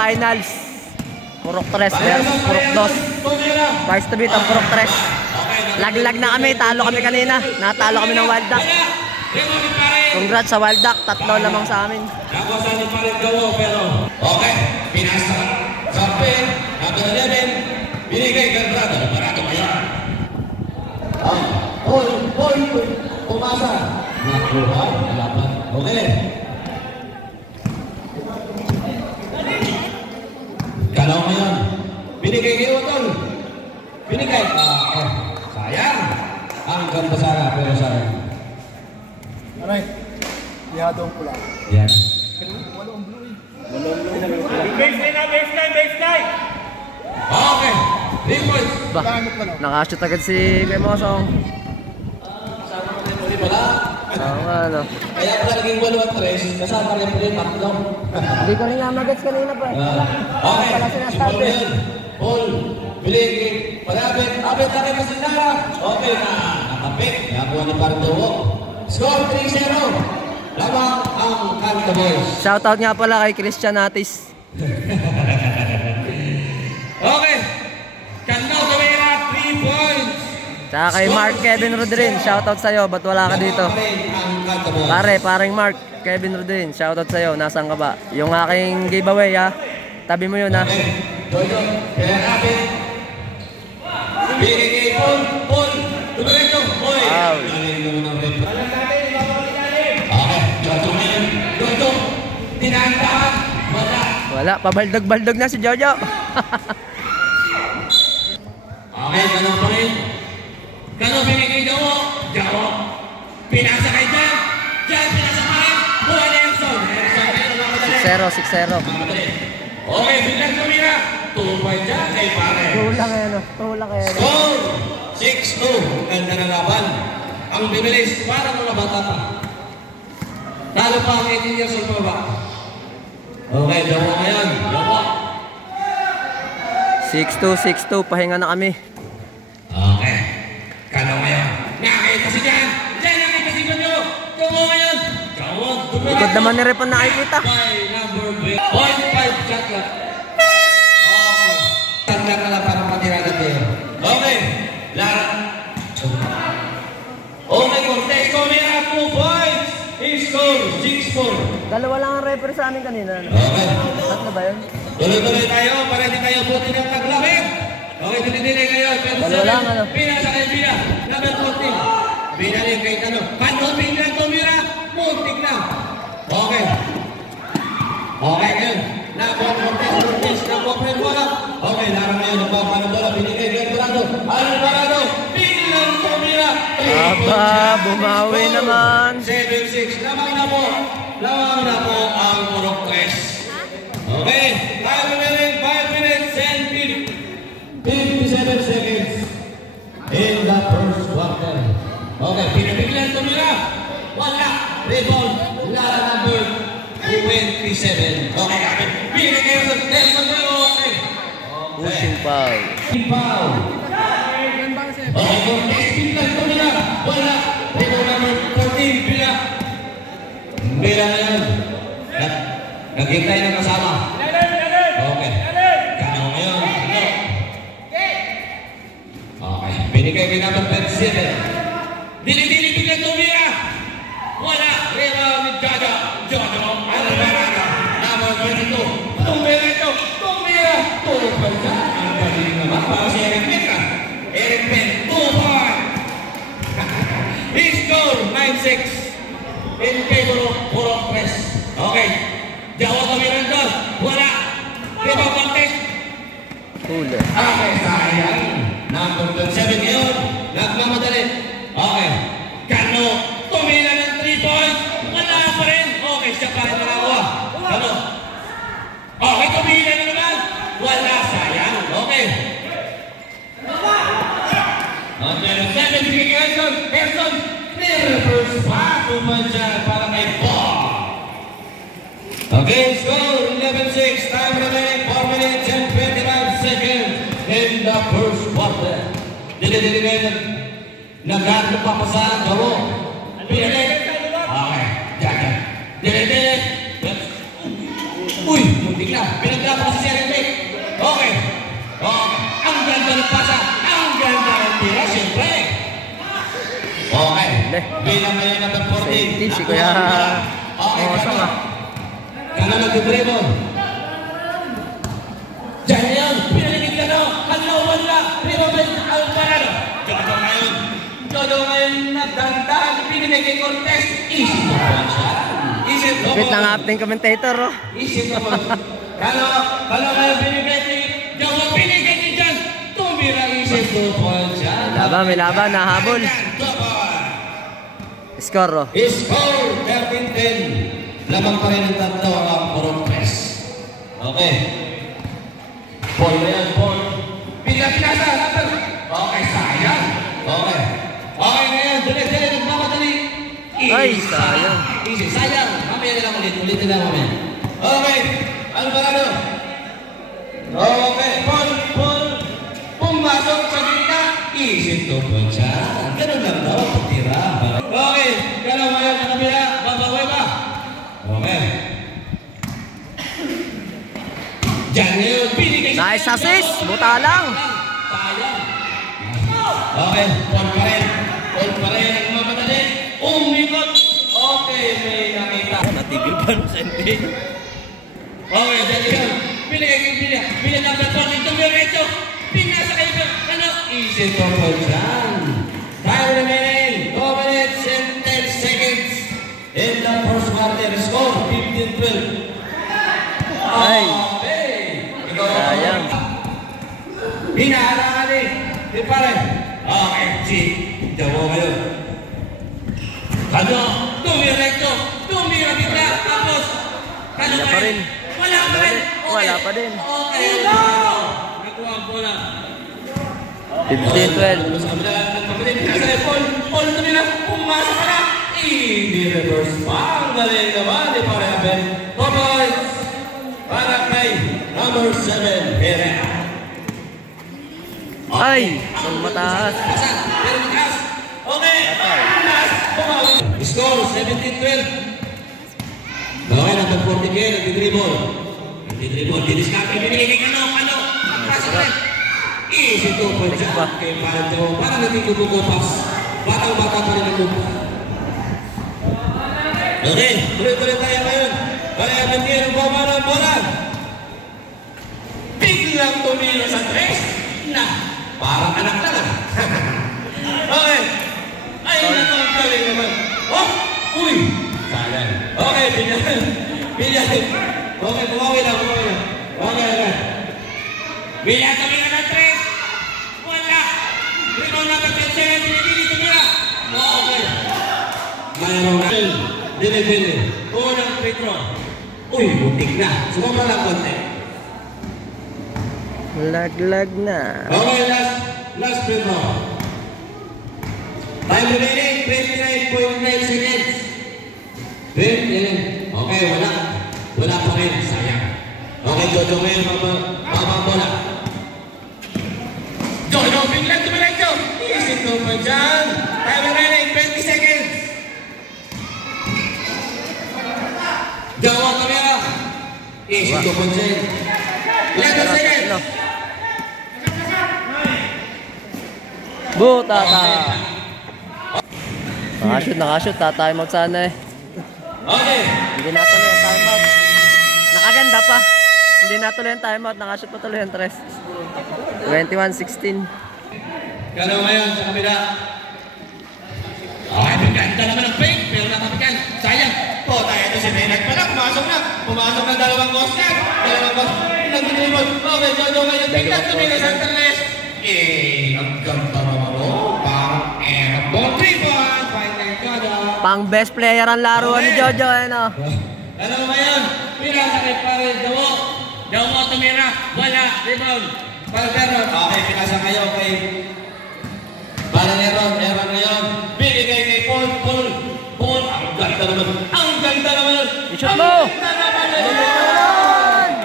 finals. Purok 3 versus Purok 2. Price to beat ang Purok 3. Lag-lag na kami, talo kami kanina. Natalo kami ng Wild Duck. Congrats sa Wild Duck, 3 lamang sa amin. Nakuha ni Palit Gawo, pero okay, pinasa sa pin, number 11, binigay Gandrado, barato pa yan. Pumasa. Nakuha, nalaban. Okay. Kalaw mo yun. Binigay kayo tol. Binigay. Sayang. Ang ganda sana, pero sayang. Aray, lihado ang pula. Yan. Walong blue eh. Walong blue na lang pula. Baseline. Okay. 3 points. Ba, nakashoot agad si Kuya Mosong. Oo nga, no. Kaya pala naging 8 at 3, kasama rin po yung tatlong. Hindi ko rin namagats kanina pa. Okay. Wala sinasabi. Paul, Biligi, Palabit, Abit na kayo Masinara. Okay na, nakapit. Nakuha ni Pardowo. Score 3-0. Lamang ang Canto Boys. Shoutout nga pala kay Christian Atis. Okay. Canto Gawera, 3 points. Tsaka kay Mark Kevin Rodrin, shoutout sa'yo, ba't wala ka dito? Paring Mark Kevin Rodrin, shoutout sa'yo, nasaan ka ba? Yung aking giveaway ha, tabi mo yun ha. Jojo, kaya natin. Binigay Paul, tumiretso. Wow. Okay, Jojo na yun. Jojo, tinandahan. Wala, pabaldog-baldog na si Jojo. Okay, ganun pa rin. Ganun binigay Jawo. Pinasa kay Jan. Pinasa pa rin. Buhay na Erson. 6-0. Okay, biglang tumira. Tumay dyan kay pare. Tulang yan. Score 6-2. Ganda na laban. Ang bibilis, parang mga bata pa. Talo pa ang 18 years old pa ba? Okay, Jawo ngayon. Jawo. 6-2, pahinga na kami. Okay. Kano ngayon? Nakita si Jan! Jan, nakita si Gonyo! Jawo ngayon! Jawo! Likod naman ni Repon nakikita. By number 3. 0.5 shot lang. Okay. Tanda ka lang parang patiragan kayo. Okay. Lara. Okay, Cortez. Comera 2 points. He scored 6-4. Dalawa lang ang referee sa amin kanina. Okay. Tatlo ba yun? Tuloy-tuloy tayo para hindi tayo buti ng taglamig. Okay, tuloy-tuloy kayo. Dalawa lang, ano? Pina sa kay Pina. Number 14. Pina rin kay Tano. Panopin lang tumira. Muntik na. Okay. Okay, ngayon. Cortez. Nakuha bola. Okay, larang ngayon. Nakuha bola. Binigay kay Alvarado. Pinang tumira. Aba, bumawi naman. 7-6. Lamang na po ang Purok 3. Okay, time remaining 5 minutes and 57 seconds in the first quarter. Okay, pinabiglan tumira. Wala. Rebound. Lara number 27. Okay, kapit. Binigay sa Nelson Mayo. Okay. Pushing foul. Foul. Okay, pinabiglan tumira. Wala. Rebound number 14. Bila na yan. Naghintay ng kasama. Okay. Kano ngayon? Okay. Binigay kay number 27. Dili-dili biglang tumira. Wala. Rebound ni Jojo. Alvarado. Number 22. Tumira. Tupad ka. Ang galing naman. Para si Eric Pen ka. Eric Pen. 2 points. He scored 9-6. In favor of Purok Press. Okay. Jawa kami nandun. Wala. Diba contest? Huli. Okay, sayang. Number 27 ngayon. Nagmamadali. Okay. Kano. Tumila ng 3 points. Wala pa rin. Okay, siya pa rin nakakuha. Kano. Okay, tumila na naman. Wala, sayang. Okay. Okay, 7 bigay kay Erson. Clear first pass. Tumadya para kay Paul. Okay, score 11-6. Time remaining 4 minutes and 25 seconds in the first quarter. Dili-dili ngayon. Nagano pa pa sa Jawo. Okay, dyan. Dili-dili. Uy, muntik lang. Pinagdapa ko si Sir Enric. Okay. Ang ganda ng pasa. Ang ganda ng tira, siyempre. Okay. Bilang ngayon na 14. Safety, si Kuya Mosong ah. Kano nag-dribble. Diyan yan. Pinaligid ka na. Wala. Rimabel Alvarado. Jojo ngayon nagdandahan. Pinigay kay Cortez. Isip mo po siya. Isip mo po. Bit ng acting commentator oh. Isip mo po. Kano kayo binigay kay Jojo. Pinigay kay Jan. Tumira isip mo po siya. May laban, nahabol. Score oh. Score 13-10. Lamang pa rin ang tatlo ang Purok Press. Okay. Paul na yan, Paul. Pinasa. Okay, sayang. Okay. Okay na yan. Dali, nagmamadali. Ay, sayang. Easy, sayang. Mamaya na lang ulit na lang mamaya. Okay. Alvarado. Okay. Paul. Pumasok sa gitna. Easy to po siya. Ganun lang daw. Patira. Okay. Ganun ngayon sa kabila. Babaway ba? Okay. Diyan ngayon. Binigay sa Nice assist. Buta lang. sayang. Okay. Paul pa rin. Ang mamadali. Umikot. Okay. May nakita. Natigil pa ng senti. Okay, dali yan. Pili number 14, Tumirecho. Pinasa kayo ba? Ano? Easy to po dyan. Time remaining. 2 minutes and 10 seconds. In the first quarter, score 15-12. Ay. Okay. Ikaw Sayang. hinaharangan eh. Di pa rin. Okay, si Jawo ngayon. Kano? Tumirecho. Tumira bigla. Tapos. Kano Wala pa rin. Wala pa rin. Wala pa din. Okay. Nakuha ang bola. 15-12. Sa kabila ng pabilin. Kasi Paul tumira. Pumasok ka na. I-reverse pa. Ang galing naman. Di pa rin happen. 4 points. Para kay number 7. Herrera. Ay, ang mataas. Pero mataas. Okay. Score 17-12. Okay, number 40 kayo, nagdidribble. Diniskarte, binigay kay ano. Pasok. Easy to po dyan. Kay Panto, para natin kukupas. Batang-bata pa rin nagkupas. Okay, tuloy-tuloy tayo ngayon. Kaya bigyan ang baba ng bola. Biglang tumira sa 3. Na, parang anak na lang. Okay. Ay, naku, ang galing naman. Oh, uy. Sayang. Okay, Bilyan. Okay, bumawi lang. Okay. Bilyan, tumira ng 3. Wala. Rebound na pag-7, pinigili, tumira. Okay. Mayroon na. Dili. Unang free throw. Uy, butik na. Sumama lang konti. Lag na. Okay, last free throw. Time remaining, 29.9 seconds. 29. Okay, wala. Wala pa rin. Sayang. Okay, Jojo ngayon, babang bola. Jojo, biglang tumirekto. Isip ko pa dyan. Time remaining, 20 seconds. Jawa, kamera. Isip ko pa dyan. 11 seconds. Butata. Nakashoot. Time out sana eh. Okay. Hindi natuloy yung timeout. Nakaganda pa. Hindi natuloy yung timeout. Nakashoot pa tuloy yung 3. 21-16. Kano ngayon sa kabila. Okay, maganda naman ang fake. Pero nakapikan. Sayang. Tayo ito si Menag pa lang. Pumasok na dalawang boss yan. Nag-dribble. Okay, Jojo ngayon. Biglang tumira sa 3. Ang ganda naman o. Parang airball 3 points. Final kada. Pang best player ang laruan ni Jojo. Ano? Ano ngayon? Pinasa kay Pavel Jawo tumira. Wala. Rebound. Palperon. Okay, pinasa kayo kay Palperon. Ewan ngayon. Binigay kay Paul. Ang ganda naman. I-shoot mo!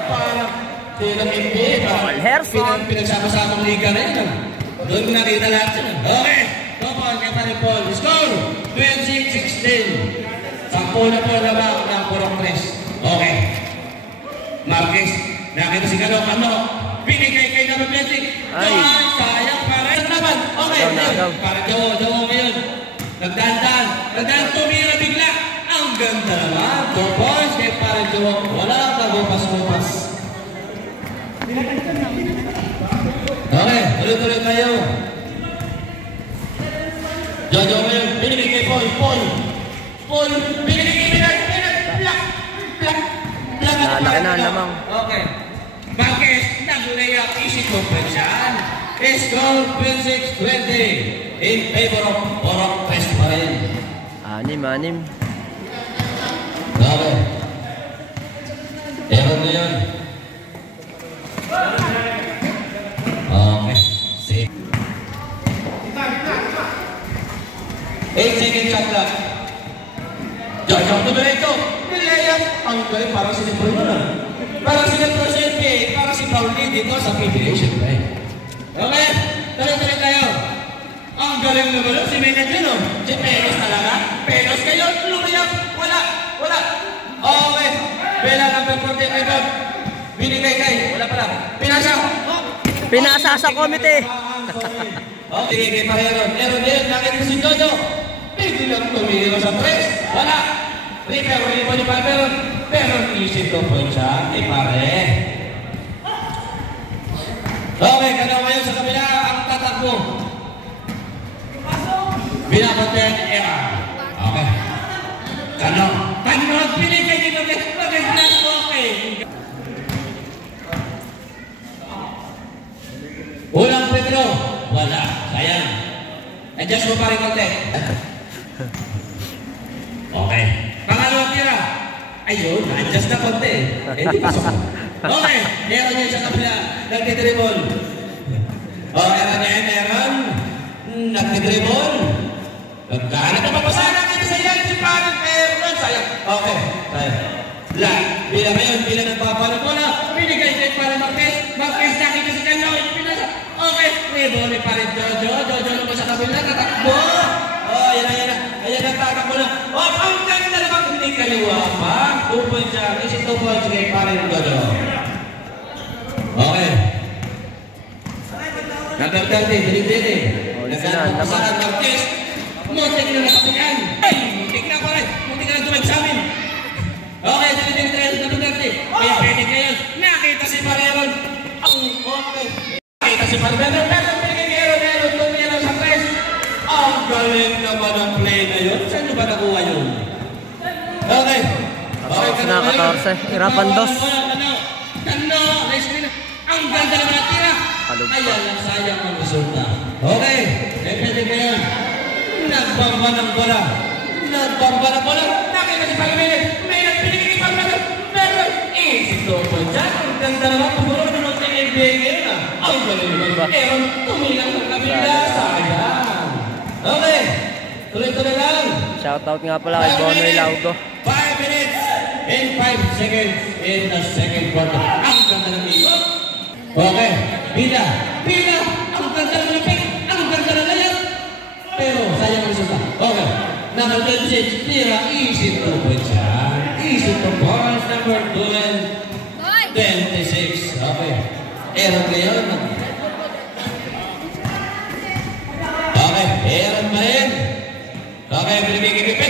Parang silang NBA. Paul Herson. Pinagsama-samang liga na yun. Doon nakita lahat yun. Okay. Topon kay Paul. Score! 26-16. 10 na po lamang ng Purok Press. Okay. Marquez. Nakita si Kano. Binigay kay number 20. Ay. Johan, sayang para. Naman. Okay. Agaw. Para Jowo ngayon. Nagdaan tumira bigla. Ang ganda naman. 2 points kay para Jowo. Wala ka bupas. Okay, tuloy-tuloy tayo. Jojo ngayon, binigay kay Paul, binigay kay Pinay, plak. Lalaki na lamang. Okay. Marquez, nag-layup, easy conference yan. Score 26-20 in favor of Porok Fest pa rin. 6. Okay. Ewan na yun. Okay. Safe. 8 seconds shot clock. Jojo, numerito. Nilayang. Ang galing, parang sinipol mo na. Parang sinipol sa NBA. Parang si Pauli dito sa PBA, syempre. Okay. Tuloy-tuloy tayo. Ang galing naman. Si Menet yun, oh. Si Pelos talaga. Pelos kayo. Lumayang. Wala. Okay. Bela number 45. Binigay kay. Wala pala. Pinasa sa komite. Sige kay Paheron. Meron din. Nakita si Jojo. Biglang tumigil sa press. Wala. Pero hindi po ni Paheron. Pero isip ko po siya. Pare. Okay. Kanaw ngayon sa kabila. Ang tatakbo. Binabantayan ni Era. Okay. Kanaw. Binigay dito. Okay. Ulang Pedro, wala, sayang. Adjust mo pa rin konti. Okay. Pangalawang tira. Ayun, adjust na konti. Hindi pasok mo. Okay, meron niya sa kabila. Nagtitribol. Okay, meron. Nagtitribol. Nagkahanap na papasana kita sa ilan. Si parang meron. Sayang. Okay, sayang. Bilang ngayon, bilang nagpapalag mo na. Binigay kay para Marquez. Marquez nakita si Kano. Pinasa. Okay, rebole pa rin Jojo. Jojo naman sa kabila, tatakbo. Oh, yan na. Ayan na, tatakbo na. Oh, ang ganda naman. Hindi kaliwa pa. 2 points siya. Kasi 2 points kay pa rin Jojo. Okay. Number 30, Dilip-Dili. Nagkakasalan Marquez. Muntik na nakatikan. Ay, muntik na pa rin. Muntik na dumagsamin. Okay, Dilip-Dili, number 30. Kaya pwede kayo. Nakita si Pareron. Okay. Kita si Palmero, pero pinigay tumira sa press. Ang galing naman ang play na yun. Saan nyo ba nakuha yun? Okay. Okay, na 14. Irapan 2. Kano, ang ganda naman ang tira. Ayan lang, sayang ang resulta. Okay, pwede ba yun? Nagbamba ng bola. Nakita si Palmero. May pinigay Palmero. Pero, si Topo dyan. Ang ganda naman. Paguro naman sa NBA ngayon. Ang galing naman. Pero tumilang ng kabila. Sayang. Okay. Tuloy-tuloy lang. Shoutout nga pala kay Bonoy Laugo. 5 minutes and 5 seconds in the second quarter. Ang ganda ng ikot. Okay. Pila. Ang ganda ng ipik. Ang ganda ng layap. Pero sayang ang resulta. Okay. Number 26. Tira. Easy 2 points siya. Easy 2 points. Number 26. Okay. Aaron ngayon. Okay, Aaron pa rin. Okay, pinigigil pa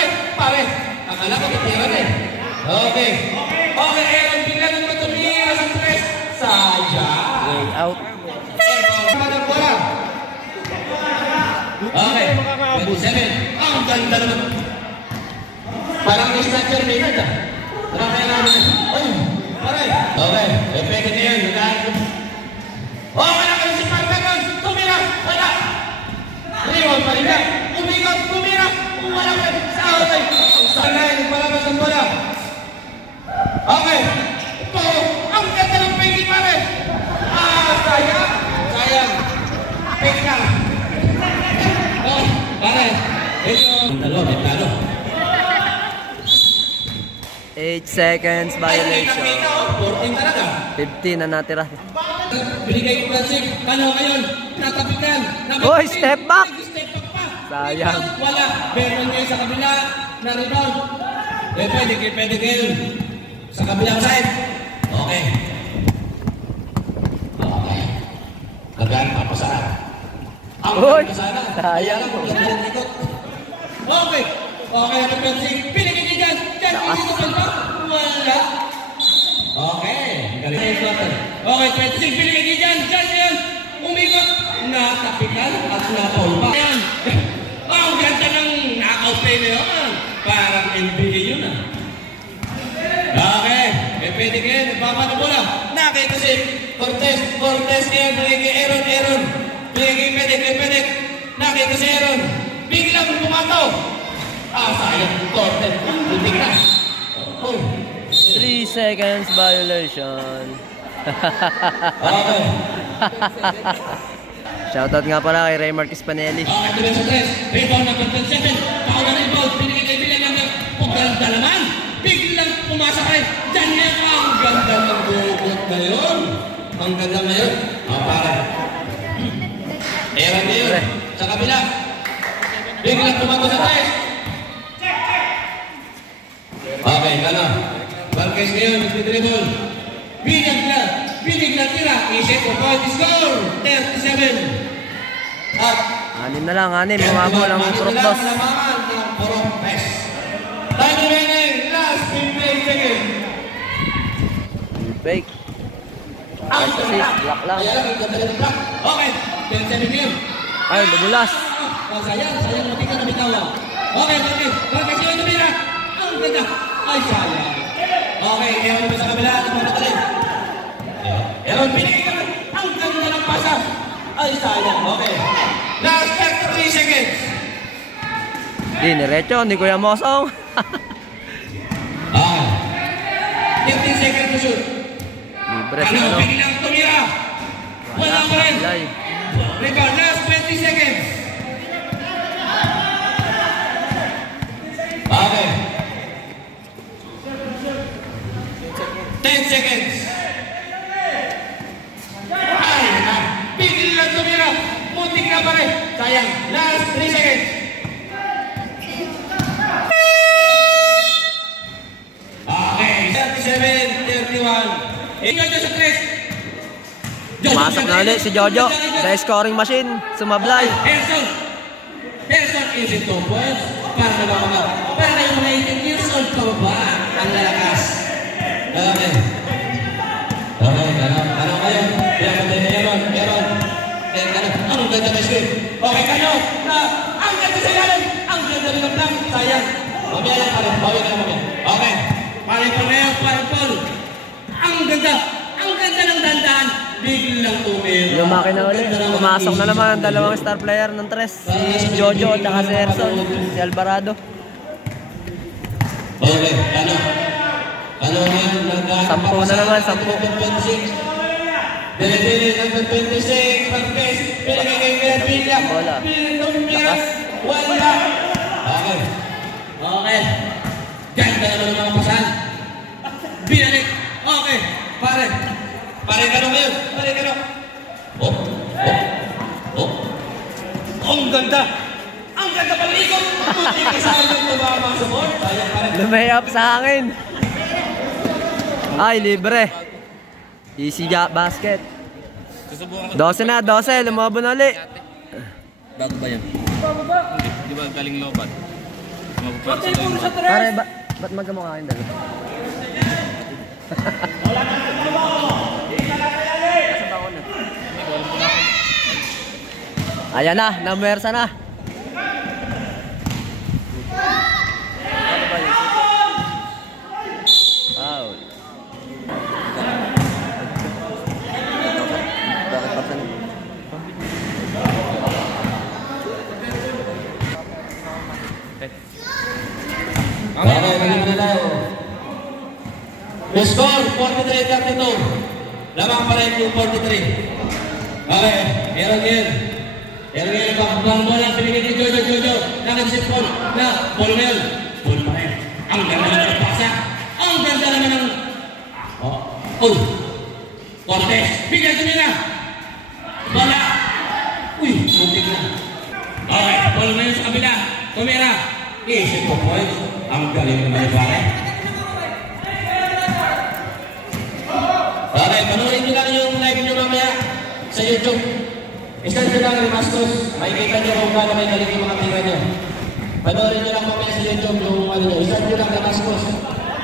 rin. Pare, akala ko pitira rin. Okay, Aaron, bigla naman tumira sa stress. Sayang. Way out. Okay, 27. Ang ganda naman. Parang snatcher minute ah. Parang kailangan. Pare. Okay, pwede na yan. Wala kayo si Parmegon. Tumira. Wala. Riwan pa rin na. Tumira. Wala kayo. Okay. Sanay, nagpalabas ng bola. Okay. Ito. Ang ganda ng pegi pare. Sayang. Pegi na. Oh, pare. Ito. Talo. 8 seconds violation. 14 talaga. 15 na natira. Binigay ko Francik. Kano ngayon? Natapikan. Oy, step back. Step back pa. Sayang. Wala. Meron ngayon sa kabila. Na rebound. Pwede kayo. Sa kabilang side. na sana. Sayang. Okay. Okay, ang fencing. Pinigil niya dyan. Dyan, hindi ko ba? Wala. Okay. Okay, fencing. Pinigil niya dyan. Dyan yan. Umikot. Natapikan at napulpa. Ayan. Ang ganda ng knockout play na yun. Parang NBA yun ah. Okay. Pwede kayo. Nagpapano mo lang. Nakita si Cortez. Cortez ngayon. Pinigil Aaron. Pinigil Pedek. Nakita si Aaron. Biglang pumataw. Sayang. Cortez. Butik na. 3 seconds violation. Okay. Shoutout nga pala kay Ray Marquez Panelli. Okay, tuloy sa 3. Rebound number 27. Paul na rebound. Pinigil kay Bilang number. Ang ganda naman. Biglang pumasok rin. Diyan yan. Ang ganda ng bugot na yun. Ang ganda na yun. Pare. Aaron na yun. Sa kabila. Biglang pumasok sa 3. Okay, ano? Marquez ngayon. Nagtitribol. Binig na tira. Isip po. Point score. 37. At Anim na lang, Umabol ang Purokdos. time remaining. Last 15 seconds. Fake. Assist, block lang. Okay. 10 seconds yun. Ay, dumulas. Sayang. Mati ka na bitawa. Okay, Marquez yun tumira. Ang ganda. Ay, sayang. Okay, Aaron naman sa kabila. Aaron, pinigil ka. Ang ganda ng pasa. Ay, sayang. Okay. Last 3 seconds. Diretso, ni Kuya Mosong. Okay. 15 seconds to shoot. Libre si ano. Biglang tumira. Wala pa rin. Lay. Rebound, last 20 seconds. Okay. 10 seconds. Ay, biglang tumira. Muntik na pa rin. Sayang. Last 3 seconds. Okay. 37, 31. Ikaw dyan sa 3. Masok na ulit si Jojo sa scoring machine. Sumablay. Person is in 2 points. Para yung mga 18 years old pa ba ang lalakas? Okay. Ano kayo? Aaron. Anong ganda na screen? Okay, kayo. Ang ganda sa ilalim. Ang ganda rin ang plan. Sayang. Mamaya lang ka rin. Bawi ka naman yan. Okay. Paul. Ang ganda ng dandaan. Biglang tumira. Lumaki na ulit. Pumasok na naman ang dalawang star player ng Tres. Si Jojo at si Erson. Si Alvarado. Okay, ano yan? 10 na naman, 10. Dili, number 26, Marquez. Pinagay kay Villa. Bola. Lakas. Wala. Okay. Ganda naman ang mga pasan. Binalik. Okay. Pare ka na ngayon. Ang ganda. Ang ganda palikot. Buti ka sa akin tumama sa board. Sayang pare. Lumayap sa hangin. Ay, libre. Easy basket. 12 na, 12. Lumabo na ulit. Bago ba yan? Di ba galing lobat? Pare, ba't magkamukha kayong dalawa? Ayan na, namersa na. Foul. Bakit pa saan? Okay, na daw. The score, 43-32. Lamang pa rin yung 43. Okay, Aaron yan. Bang bola, pinigil ni Jojo. Nakasip Paul. Paul na yun. Paul pa rin. Ang ganda naman ng paksa. Ang ganda naman ng... Cortez. Bigyan ko nila. Bola. Uy, muntik na. Okay, Paul na yun sa kabila. Tumira. Isip ko points. Ang galing naman yung pare. Okay, panoorin nyo lang yung live nyo mamaya sa YouTube. Isa nyo lang, Rimastos. Makikita nyo kung gaano may galing yung mga tira nyo. Panoorin nyo lang mamaya sa YouTube yung ano nyo. Isa nyo lang, Rimastos.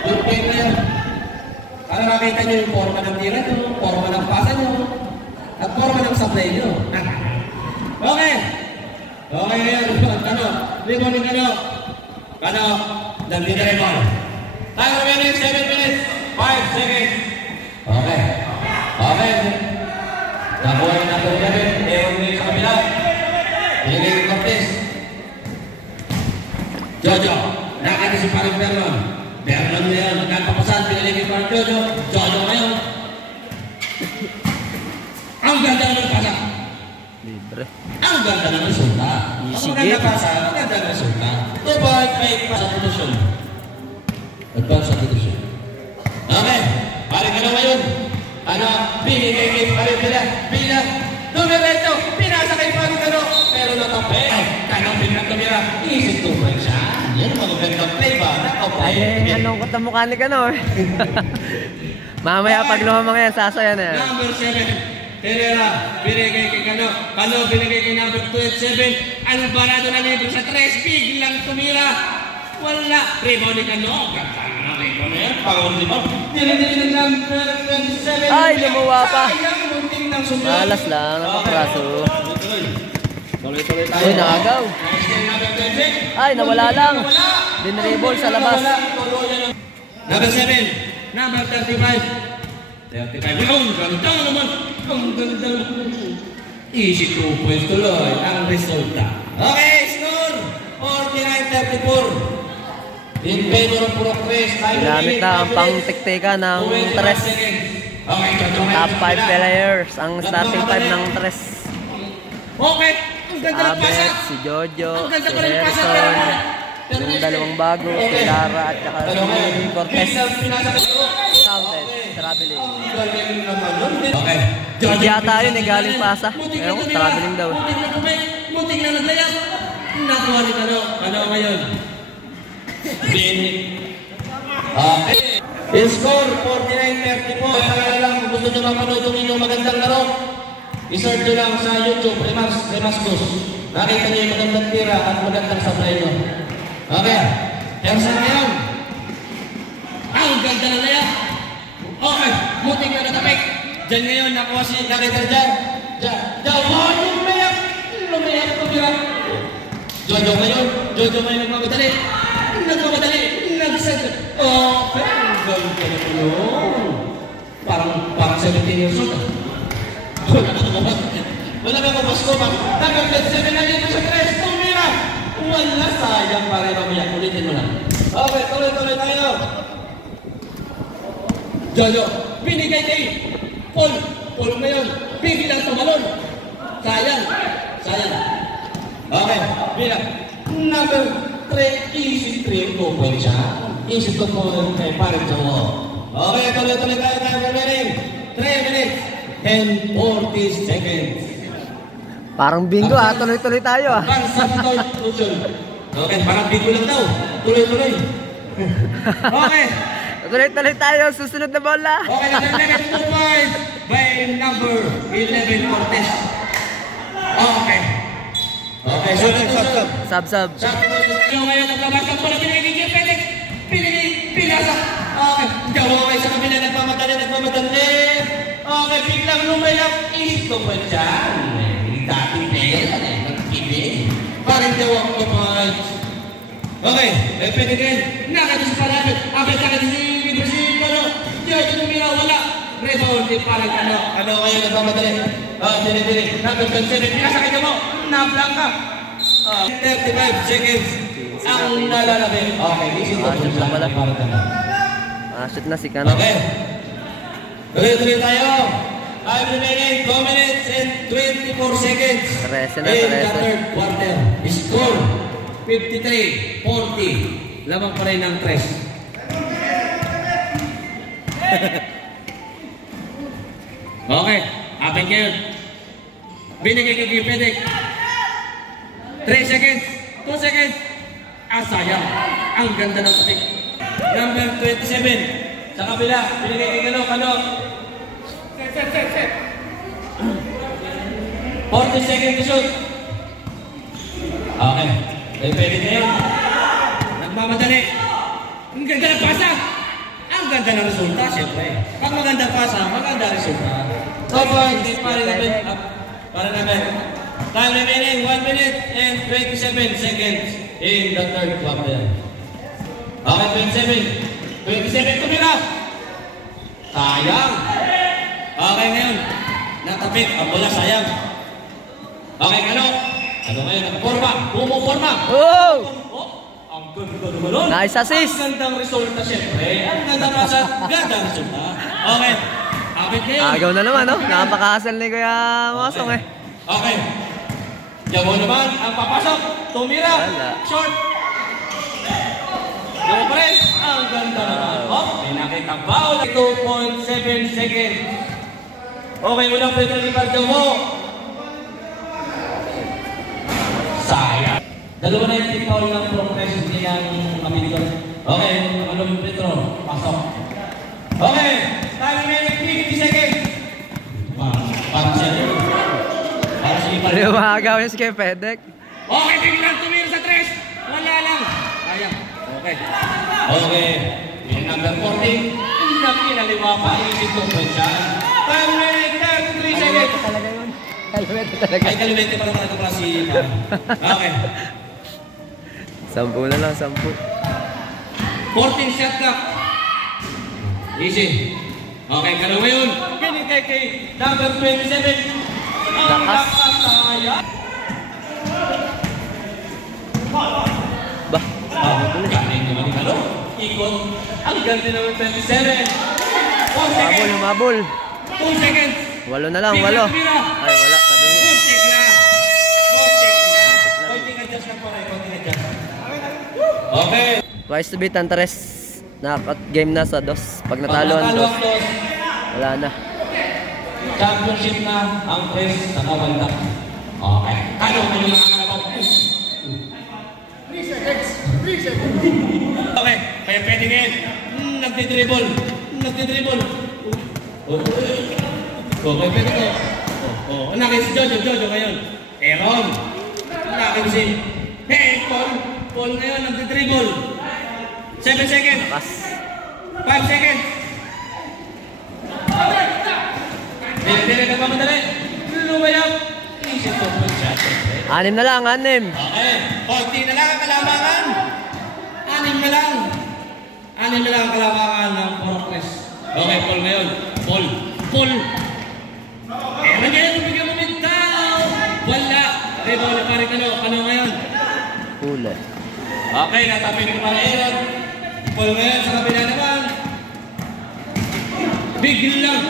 Yung game na yun. Para makita nyo yung forma ng tira nyo, forma ng pasa nyo, at forma ng supply nyo. Okay. Okay ngayon. Ano? Riboning ano? Ano? Nandito rin mo. Time remaining 7 minutes, 5 seconds. Okay. Okay. Nakuha yung number 11. Ewan mo yung sa kabila. Pinigay yung Cortez. Jojo. Nakita si Paring Vernon. Vernon na yan. Magkakapasan. Pinigay yung Paring Jojo. Jojo ngayon. Ang ganda ng pasak. Libre. Ang ganda ng resulta. Ang maganda pasa. Ang ganda ng resulta. 2.5 pa sa substitution. Advance substitution. Okay. Paring ka na ngayon. Ano, binigay kay Paring Bila. Bila, numereto, pinasa kay Paring Kano. Pero natapay. Kano pinag tumira. Isip to friend siya. Yan ang magagandang play ba? Nakapay. Ay, anong kota mukha ni Kano eh. Mamaya pag lumamang yan, sasaya na yan. Number 7, Herrera, binigay kay Kano. Kano, binigay kay number 27. Alvarado na libre sa 3. Biglang tumira. Wala. Rebound ni Kano. Ganda na rebound na yan. Pagod ni Bob. Dili-dili ng number 27. Ay, lumuwa pa. Sayang, munting ng sunod. Malas lang, napapraso. Tuloy-tuloy tayo. Uy, nakagaw. Next game, number 26. Ay, nawala lang. Dinribble sa labas. Number 7, number 35. 35. Ang ganda naman. Ang ganda naman. Easy 2 points tuloy ang resulta. Okay, score 49-34. In favor of Purok Tres. Ginamit na ang pang-tikteka ng Tres. Top 5 players. Ang starting 5 ng Tres. Okay. Ang ganda ng pasa. Abet, si Jojo, Ang ganda si pa rin pasa. Gerson. Yung dalawang bago, si Lara at saka si Cortez. Counted, traveling. Okay. Hindi yata yun eh, galing pasa. Ewan ko, traveling daw. Muntik na naglayap. Nakuha ni Kano. Kano ngayon? Okay. In score, 49-34. Kaya lang, gusto nyo mapanood yung inyong magandang laro. I-search nyo lang sa YouTube, Rimastos. Nakita nyo yung magandang tira at magandang supply nyo. Okay. Ersan ngayon. Ang ganda na layap. Okay. Muting na natapik. Diyan ngayon, nakuha si nakita dyan. Diyan, yung layap. Lumayap ko tira. Jojo ngayon. Jojo ngayon nagmamadali. Nagsag. Okay. Ang ganda na yun. Parang 17 years old. Wala ka mabasko ba? Hanggang 7 na dito sa 3. Tumira. Wala, sayang pa rin mamaya. Ulitin mo lang. Okay, tuloy-tuloy tayo. Jojo, binigay kay Paul. Paul ngayon, biglang tumalon. Sayang. Okay, bilang. Number 3, easy 3. 2 points siya. Easy 2 points kay Paring Jowo. Okay, tuloy-tuloy tayo. Remaining 3 minutes and 40 seconds. Parang bingo ah, tuloy-tuloy tayo ah. Okay, parang bingo lang daw. Tuloy-tuloy. Okay. Tuloy-tuloy tayo, susunod na bola. Okay, next 2 points by number 11 Cortez. Okay. Okay, so Sub. yung ngayon naglabas ang bola, pinagigil, pinasa. Okay, gawa kayo sa kabila, nagmamadali. Okay, biglang lumayap, ito pa dyan. Dating player, nagkibig. Parang jawab ko points. Okay, pwede din. Nakati sa parapit. Abet nakati si Kano. Diyo, tumira, wala. Rebound din parang Kano. Ano kayo nagmamadali? Dili. Number 27, pinasakit mo. Nablang ka. 35 seconds. Ang nalalabing. Okay, isip ko. Shoot na pala. Shoot na si Kano. Okay. Tuloy-tuloy tayo. I'm remaining 2 minutes and 24 seconds. 13 na, In the 13. third quarter. Score 53-40. Lamang pa rin ng 3. Okay. Apen kayo. Binigay kay Gipedek. 3 seconds. 2 seconds. Sayang. Ang ganda ng tapik. Number 27. Sa kabila. Binigay kay Kano. 40 seconds to shoot. Okay. Pwede na yun. Nagmamadali. Ang ganda ng pasa. Ang ganda ng resulta, siyempre. Pag maganda pasa, maganda resulta. So far, para naman. Time remaining 1 minute and 27 seconds in the third quarter. Okay, 27. 27 tumira. Sayang. Okay, ngayon. Natapik. Ang bola, sayang. Okay, ano? Ano ngayon? Nakaporma. Pumuporma. Oh! Ang ganda naman. Nice assist. Ang gandang resulta, siyempre. Ang gandang pasa. Gandang resulta. Okay. Kapit ngayon. Agaw na naman, no? Napakasal ni Kuya Mosong eh. Okay. Yawo naman ang papasok. Tumira. Wala. Short. Yawo pa rin. Ang ganda naman. Oh, may nakita foul. 2.7 seconds. Okay, unang pwede lipat Yawo. Sayang. Dalawa na yung team foul ng progress. Hindi ng kapitol. Okay, anong Petro? Pasok. Okay. Time remaining 50 seconds. Parang siya yun. Parang siya Ano yung makagawin si Kuya Pedek? Okay, biglang tumira sa tres. Wala lang. Sayang. Okay. Okay. Yung number 14. Pinaliwa pa. Iisip ko po siya. Time remaining 33 seconds. Talaga yun. Kalawete talaga. Ay, kalimete pa naman ito pala si... Okay. 10 na lang, 10. 14 shot clock. Easy. Okay, kalawa yun. Ganyan kay number 27. Ang nakataya. Ba? Galing naman yung ano. Ikot. Ang ganda naman 27. 4 seconds. Humabol. 2 seconds. 8 na lang, 8. Ay, wala. Sabi niya. Kontik na. Konting adjust lang po rin. Konting adjust. Okay. Twice to beat, Antares. Nakat game na sa dos. Pag natalo ang dos, wala na. Championship na ang press sa kabanda. Okay. Ano kayo mga kalabaw? 3 seconds. 3 seconds. Okay. Kaya pwede ngayon. Nagtidribble. Nagtidribble. Okay, pwede ko. Nakin si Jojo ngayon. Aaron. Nakin si... Hey, Paul ngayon. Nagtidribble. 7 seconds. Pas. 5 seconds. Dili na pamadali. Lumayap. Isip ko po siya. 6 na lang, 6. Okay. Konti na lang ang kalamangan. 6 na lang. 6 na lang ang kalamangan ng progress. Okay, Paul ngayon. Paul. Eh, ngayon, bigyan mo mintaw. Wala. Okay, bola pa rin ano ngayon. Hula. Okay, natapin ko pala Aaron. Paul ngayon sa kabila naman. Biglang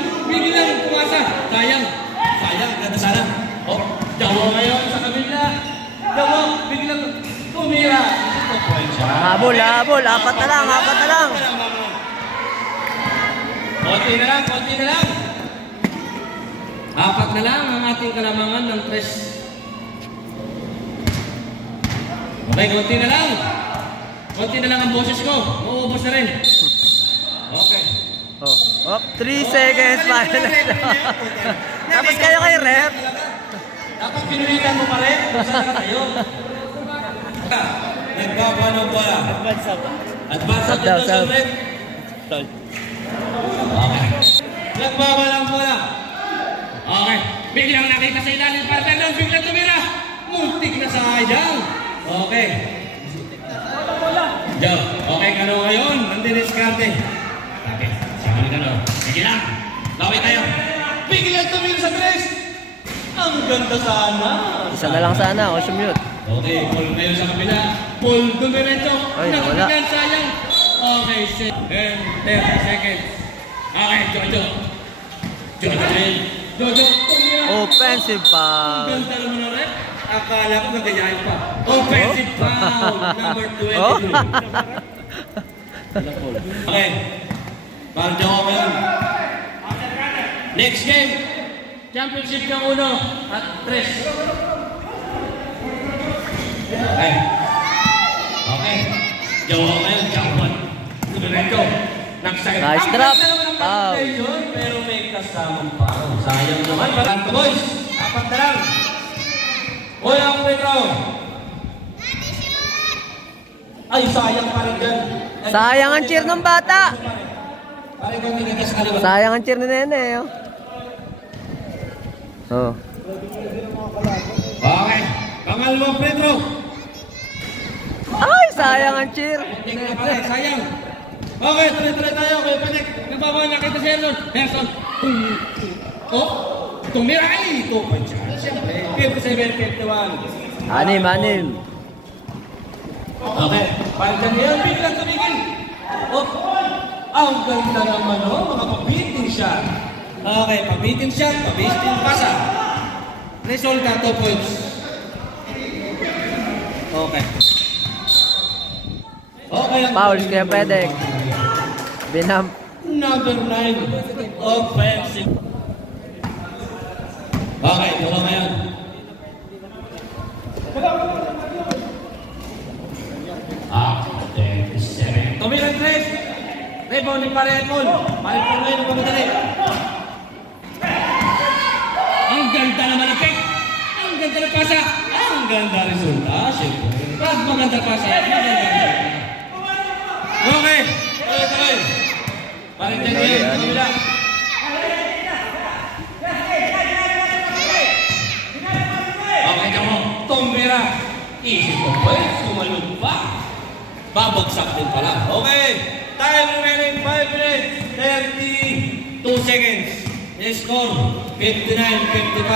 pumasa. Sayang, ganda sana. Oh, Jawa ngayon sa kabila. Jawa, biglang tumira. Ito po siya. Habol. 4 na lang, 4 na lang. Konti na lang. 4 na lang ang ating kalamangan ng tres. Okay, konti na lang. Konti na lang ang boses ko. Mauubos na rin. Okay. Oh, 3 seconds pa. Tapos kayo kay ref. Dapat pinulitan mo pa rin. Saan ka tayo? Nagkaba ng bola. Advance up daw, dito sir. sa red. Okay. Nagbaba ng bola. Okay. Biglang nakita sa ilalim para tayo. Biglang tumira. Muntik na sayang. Okay. Joe. Okay ka na ngayon. Nandinis karte. Okay. Sama ka na. Sige lang. Laway tayo. Biglang tumira sa tres. Ang ganda sana. Isa na lang sana, o shoot. Okay, Paul ngayon sa kabila. Paul dumiretso. Ay, nawala. Nakabigan, sayang. Okay, 30 seconds. Okay, Jojo. Jojo, tumira. Offensive foul. Ganda naman na rin. Akala ko nagayahin pa. Offensive foul. Number 22. Oh. Okay. Parang Jojo ngayon. Next game. Championship ng 1 at 3. Okay. Jawa ngayon, Jawan. Dumiretso. Nice drop. Pero may kasamang pa. Sayang naman. Boys, 4 na lang. Uy, ang Pedro. Ay, sayang pa rin dyan. Sayang ang cheer ng bata. Pare ko tingin sa kaliwa. Sayang ang cheer ni Nene. Oh. Okay. Pangalawang Pedro. Ay, sayang ang cheer. Sayang. Okay, tuloy-tuloy tayo. Kuya Panik. Nagbabawa na kita si Erson. Erson. Oh, tumira ay. Ito pa siya. Siyempre. 57-51. Anim. Okay. Parang dyan ngayon, biglang tumigil. Oh, ang ganda naman, oh. Mga pabiting shot. Okay, pabiting shot, pabiting pasa. Resulta, 2 points. Okay. Okay. Foul, kaya pwede. Binam. Number 9. Offensive. Okay, tulo ngayon. Ah, 37. Tumilang 3. Rebound ni Pareemol. Pareemol ngayon ang pamadali. Ang ganda naman ang pick. Ang ganda ng pasa. Ang ganda resulta. Siyempre. Pag maganda pasa, maganda resulta. Okay. Tuloy. Pareemol ngayon. Tumila. Okay, kamo. Tumbira. Isip ko ba? Sumalong pa. Babagsak din pala. Okay. Time remaining 5 minutes. 32 seconds. Score 59-55.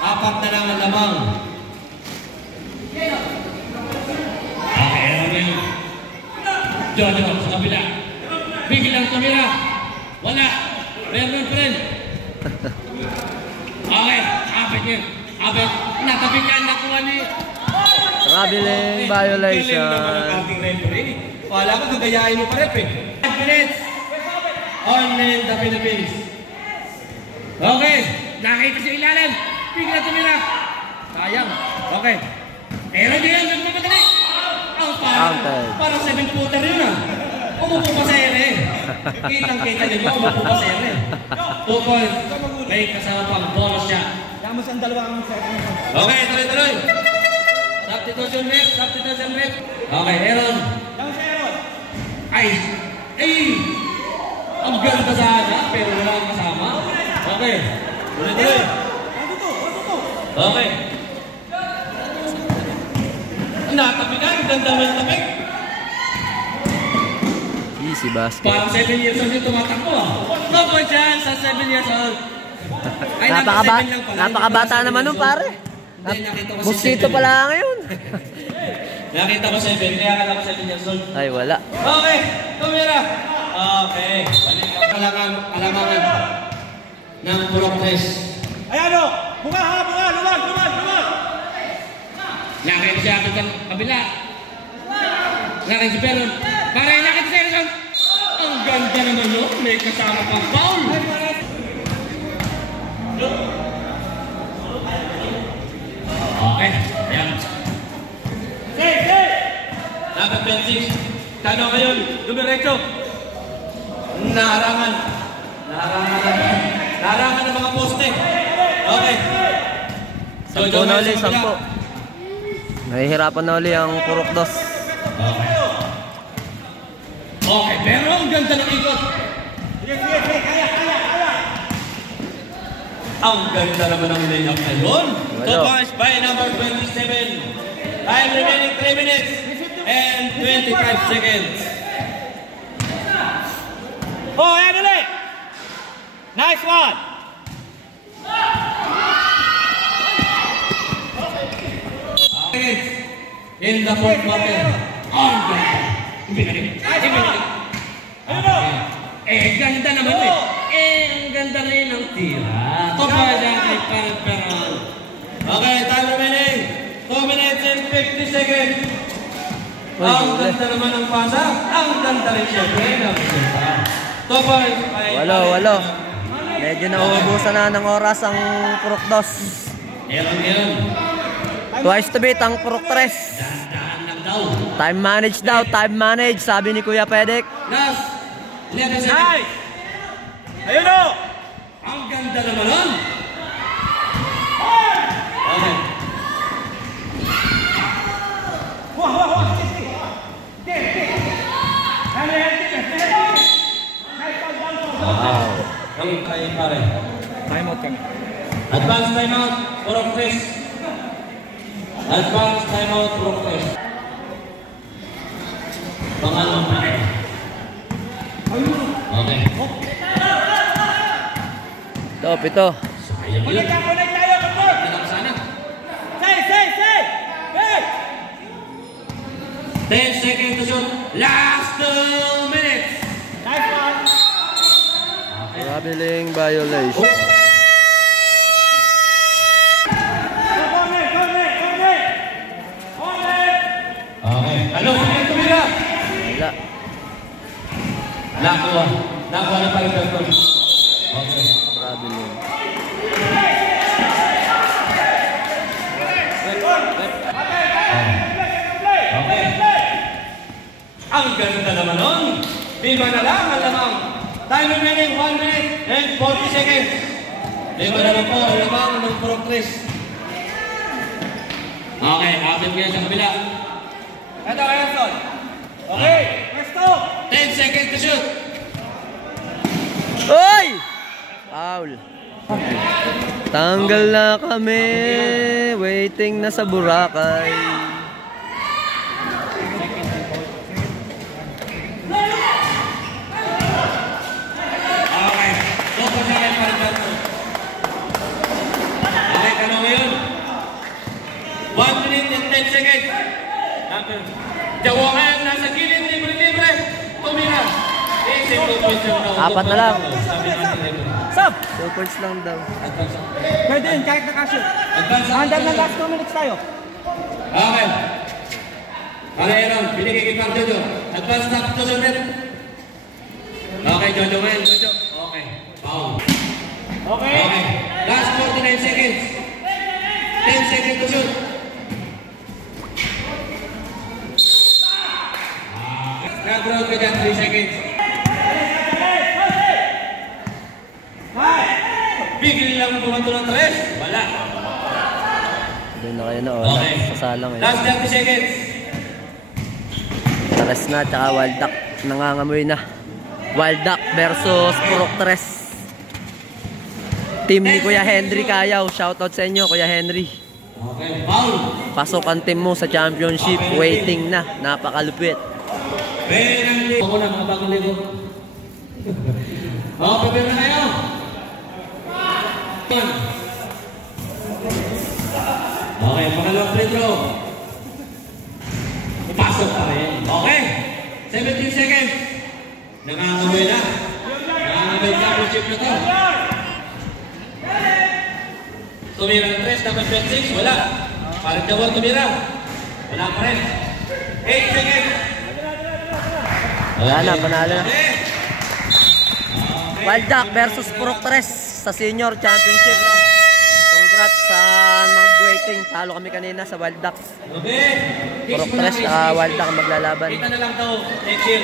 Apat na lang ang lamang. Okay, ano mo yun? Jojo, sa kabila. Biglang tumira. Wala. Meron pa rin. Okay, abet niya. Abet. Natabigan na kuha ni... Traveling violation. Galing naman ang ating referee. Wala ko, gagayain mo pa rep eh. 5 minutes. Only in the Philippines. Okay. Nakita sa ilalim. Bigla tumira. Sayang. Okay. Pero di yan, nagmamadali. Ang parang 7-footer yun ah. Umupo pa sa ere. Kitang-kita niyo, umupo pa sa ere. 2 points. May kasama pang bonus shot. Damos ang dalawang second. Okay, tuloy-tuloy. Substitution rep. Okay, Aaron. Ay! Ang ganda sana, pero wala akong kasama. Okay. Tuloy-tuloy. Okay. Natapigan, ganda mo yung tapik. Easy basket. Parang 7 years old yung tumatakbo ah. No point yan sa 7 years old. Ay, Napakabata naman nun, pare. Mosquito pala ngayon. Nakita ko 7, kaya akala ko 7 years old. Ay, wala. Okay, tumira. Okay, balik ka alamangan ng Purok Tres. Ayan o! Bunga! Luwag! Nakita siya ako sa kabila. Nakita si Peron. Para nakita si Erson. Ang ganda naman yun. May kasama pang foul. Okay, ayan. Dapat 26. Tanong ngayon, dumiretso. Naharangan ng mga poste. Okay. 10 na uli, 10. Nahihirapan na uli ang Purok Dos. Okay. Okay, pero ang ganda ng ikot. Kaya! Ang ganda naman ng layup na yun. Wala. 2 points by number 27. Time remaining 3 minutes and 25 seconds. Oh, ayan ulit! Nice one! In the fourth quarter. Ang ganda. Ibinalik. Ganda naman eh. Ang ganda rin ang tira. Topa dyan kay Perang. Okay, time remaining. 2 minutes and 50 seconds. Ang ganda naman ang pasa. Ang ganda rin siyempre ng resulta. Topa ay... Walo. Medyo nauubusan na ng oras ang Purok Dos. Meron. Twice to beat ang Purok Tres. Dahan lang daw. Time manage, sabi ni Kuya Pedek. Last 11 seconds. Nice! Ayun o! Ang ganda naman nun. Okay. Ang kayo pare. Time out kami. Advance timeout, Purok Tres. Advance timeout, Purok Tres. Pangalawang pare. Okay. Ito. Sayang yun. Connect tayo, Kapor! Anak sana. Say! Hey! 10 seconds to shoot. Last 2 minutes. Nice one! Traveling violation. Okay. Ano? Tumira. Wala. Nakuha na pa rin ko. Okay. Traveling. Okay. Ang ganda naman nun. Lima na lang ang lamang. Time remaining 1 minute and 40 seconds. Lima na lang po ang lamang ng Purok Tres. Okay, abit ngayon sa kabila. Ito kayo, Son. Okay, pwesto! 10 seconds to shoot. Oy! Foul. Tanggal na kami. Waiting na sa Boracay. Okay, 2 seconds pa rin dito. Okay, tanong ngayon. 1 minute and 10 seconds. Jawahan, nasa gilid, libre. Tumira. Isip 2 points yung daw. Apat na lang. Sabi natin libre. Sub! 2 points lang daw. Pwede yun, kahit nakashoot. Advance up. Hanggang na last 2 minutes tayo. Okay. Para Aaron, binigay kay Pang Jojo. Advance up to the net. Okay, Jojo ngayon, Jojo. Okay. Foul. Okay. Okay. Last 49 seconds. 10 seconds to shoot. Nag-round ka dyan, 3 seconds. Bigil lang bumato ng 3. Wala. Doon na kayo na oras. Okay. Sasalang eh. Last 30 seconds. Taras na, tsaka Wild Duck. Nangangamoy na. Wild Duck versus Purok Tres. Team ni Kuya Henry Kayaw. Shoutout sa inyo, Kuya Henry. Okay. Foul. Pasok ang team mo sa championship. Waiting na. Napakalupit. Penalty. Ako na, mga bagong ligo. Prepare na kayo. Okay, pangalawang free throw. Pasok pa rin. Okay. 17 seconds. Nangangamoy na. Nangangamoy championship na to. Tumira ng 3, dapat 26. Wala. Parang Jawon tumira. Wala pa rin. 8 seconds. Wala na, panalo na. Wild Duck versus Purok Tres sa senior championship. Congrats sa mag-waiting. Talo kami kanina sa Wild Duck. Okay. Purok Tres, Wild Duck ang maglalaban. Kita na lang daw next year.